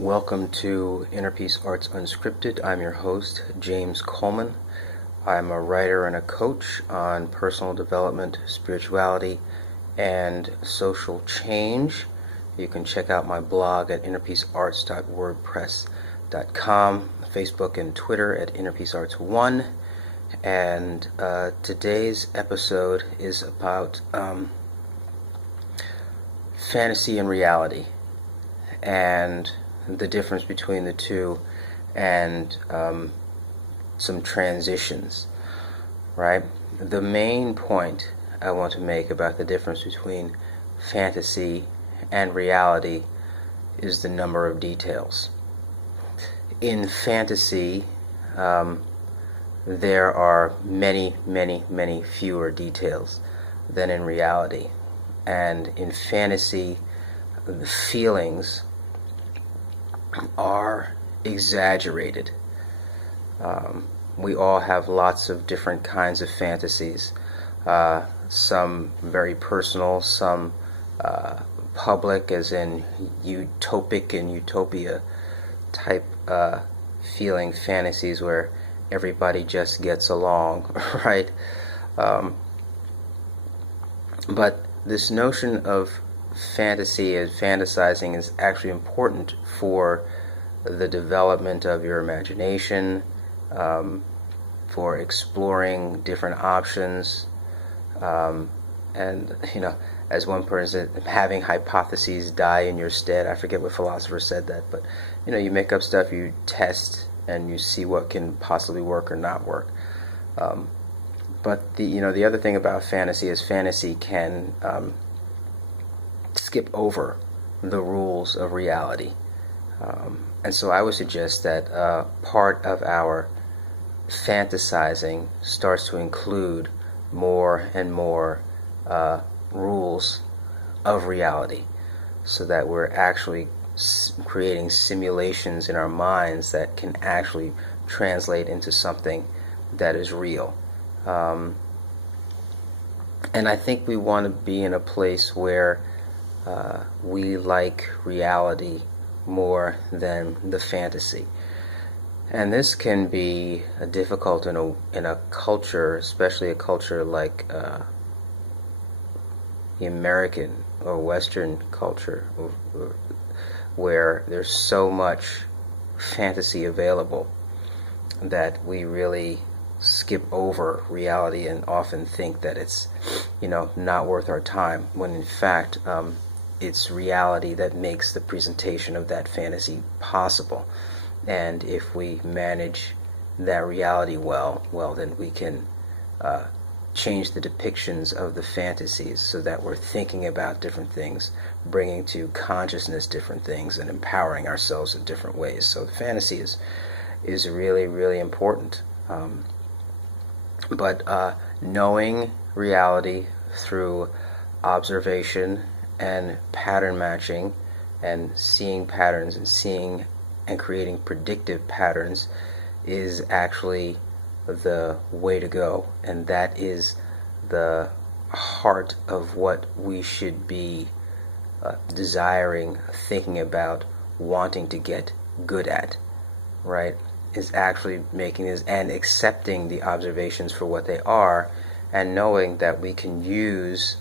Welcome to Inner Peace Arts Unscripted. I'm your host, James Coleman. I'm a writer and a coach on personal development, spirituality, and social change. You can check out my blog at innerpeacearts.wordpress.com, Facebook and Twitter at innerpeacearts1. And today's episode is about fantasy and reality, and the difference between the two, and some transitions, right? The main point I want to make about the difference between fantasy and reality is the number of details. In fantasy, there are many, many, many fewer details than in reality. And in fantasy, the feelings are exaggerated. We all have lots of different kinds of fantasies, some very personal, some public, as in utopic and utopia type feeling fantasies where everybody just gets along, right? But this notion of fantasy and fantasizing is actually important for the development of your imagination, for exploring different options, and as one person said, having hypotheses die in your stead. I forget what philosopher said that, but you make up stuff, you test, and you see what can possibly work or not work. But the other thing about fantasy is fantasy can skip over the rules of reality. And so I would suggest that part of our fantasizing starts to include more and more rules of reality, so that we're actually creating simulations in our minds that can actually translate into something that is real. And I think we want to be in a place where we like reality more than the fantasy. And this can be difficult in a culture, especially a culture like the American or Western culture, where there's so much fantasy available that we really skip over reality and often think that it's not worth our time, when in fact it's reality that makes the presentation of that fantasy possible. And if we manage that reality well, then we can change the depictions of the fantasies so that we're thinking about different things, bringing to consciousness different things, and empowering ourselves in different ways. So the fantasy is really, really important. But knowing reality through observation and pattern matching, and seeing patterns and creating predictive patterns is actually the way to go. And that is the heart of what we should be desiring, thinking about, wanting to get good at, right? Is actually making this and accepting the observations for what they are, and knowing that we can use,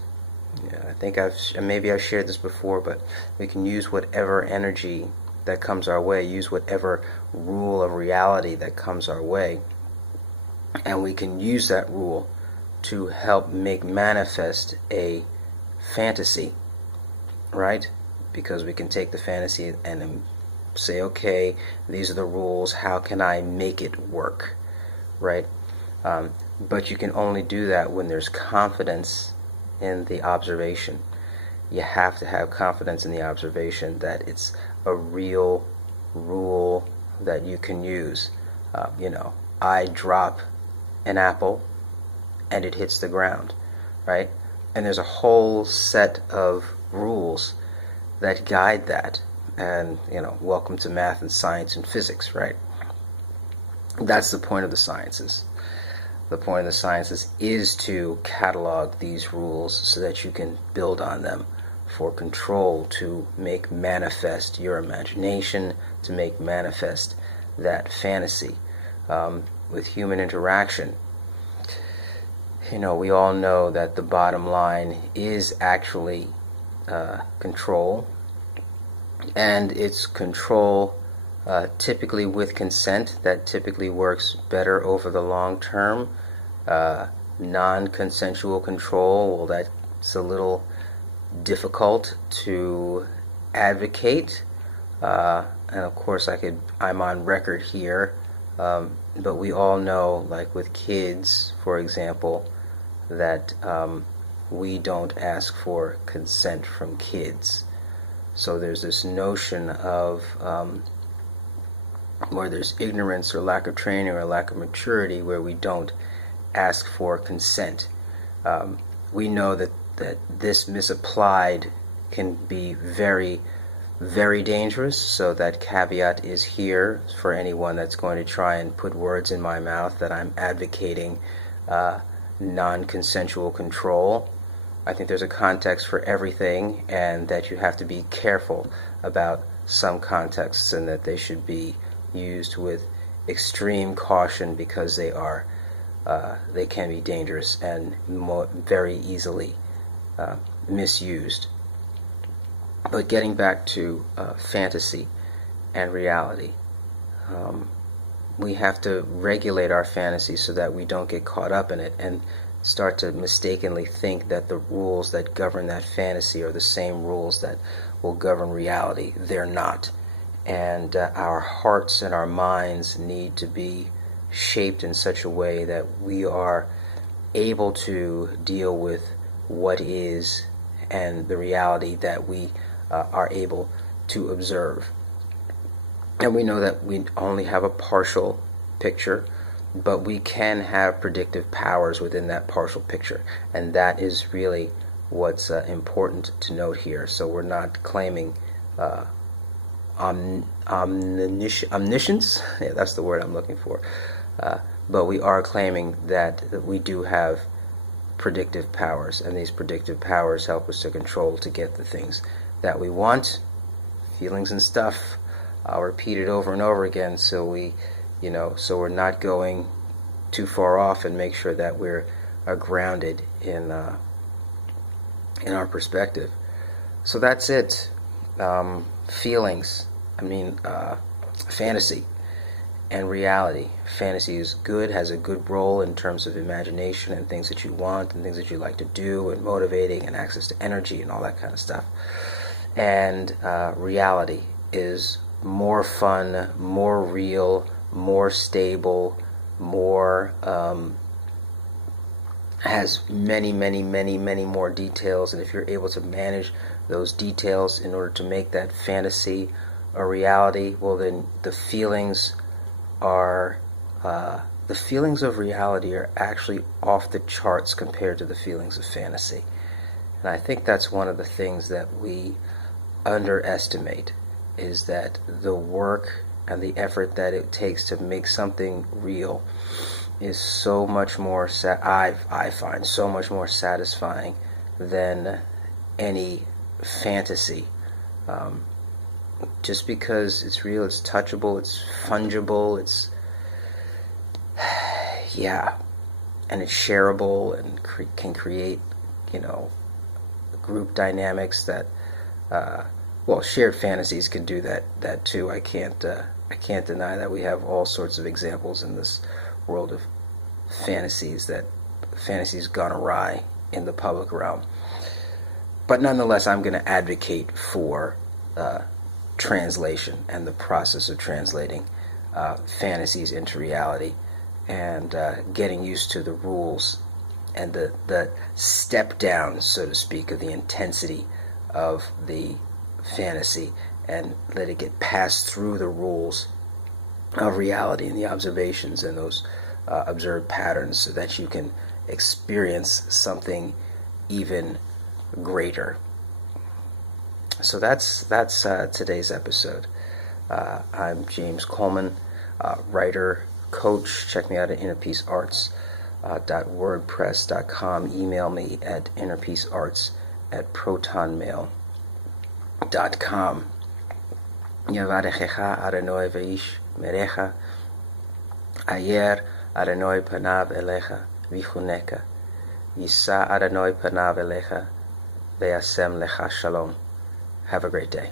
I think maybe I've shared this before, but we can use whatever energy that comes our way, use whatever rule of reality that comes our way, and we can use that rule to help make manifest a fantasy, right? Because we can take the fantasy and say, okay, these are the rules, how can I make it work, right? But you can only do that when there's confidence in the observation. You have to have confidence in the observation that it's a real rule that you can use. I drop an apple and it hits the ground, right? And there's a whole set of rules that guide that. And welcome to math and science and physics, right? That's the point of the sciences. The point of the sciences is to catalog these rules so that you can build on them for control to make manifest your imagination, to make manifest that fantasy. With human interaction, we all know that the bottom line is actually control, and it's control typically with consent that typically works better over the long term. Non-consensual control, well, that's a little difficult to advocate, and of course I'm on record here, but we all know, like with kids, for example, that we don't ask for consent from kids. So there's this notion of where there's ignorance or lack of training or lack of maturity, where we don't ask for consent. We know that this misapplied can be very, very dangerous, so that caveat is here for anyone that's going to try and put words in my mouth that I'm advocating non-consensual control. I think there's a context for everything, and that you have to be careful about some contexts, and that they should be used with extreme caution, because they can be dangerous and very easily misused. But getting back to fantasy and reality, we have to regulate our fantasy so that we don't get caught up in it and start to mistakenly think that the rules that govern that fantasy are the same rules that will govern reality. They're not. And our hearts and our minds need to be shaped in such a way that we are able to deal with what is and the reality that we are able to observe. And we know that we only have a partial picture, but we can have predictive powers within that partial picture, and that is really what's important to note here. So we're not claiming omniscience, yeah, that's the word I'm looking for, but we are claiming that we do have predictive powers, and these predictive powers help us to control, to get the things that we want, feelings and stuff. I'll repeat it over and over again, so we're not going too far off, and make sure that we're grounded in our perspective. So that's it. Feelings. Fantasy and reality. Fantasy is good, has a good role in terms of imagination and things that you want and things that you like to do, and motivating and access to energy and all that kind of stuff. And reality is more fun, more real, more stable, more has many more details, and if you're able to manage those details in order to make that fantasy a reality, well, then the feelings of reality are actually off the charts compared to the feelings of fantasy. And I think that's one of the things that we underestimate, is that the work and the effort that it takes to make something real is so much more I find so much more satisfying than any fantasy. Just because it's real, it's touchable, it's fungible, it's and it's shareable, and can create group dynamics that shared fantasies can do that too. I can't deny that we have all sorts of examples in this world of fantasies gone awry in the public realm. But nonetheless, I'm going to advocate for translation and the process of translating fantasies into reality, and getting used to the rules and the step down, so to speak, of the intensity of the fantasy, and let it get passed through the rules of reality and the observations and those observed patterns, so that you can experience something even greater. So that's today's episode. I'm James Coleman, writer, coach. Check me out at innerpeacearts.wordpress.com. Email me at innerpeacearts@protonmail.com. gmail.com. Yavarechecha Adonai v'ish merecha. Ayer Adonai panav elecha vichuneka. Yisa Adonai panav elecha ve'asem lecha shalom. Have a great day.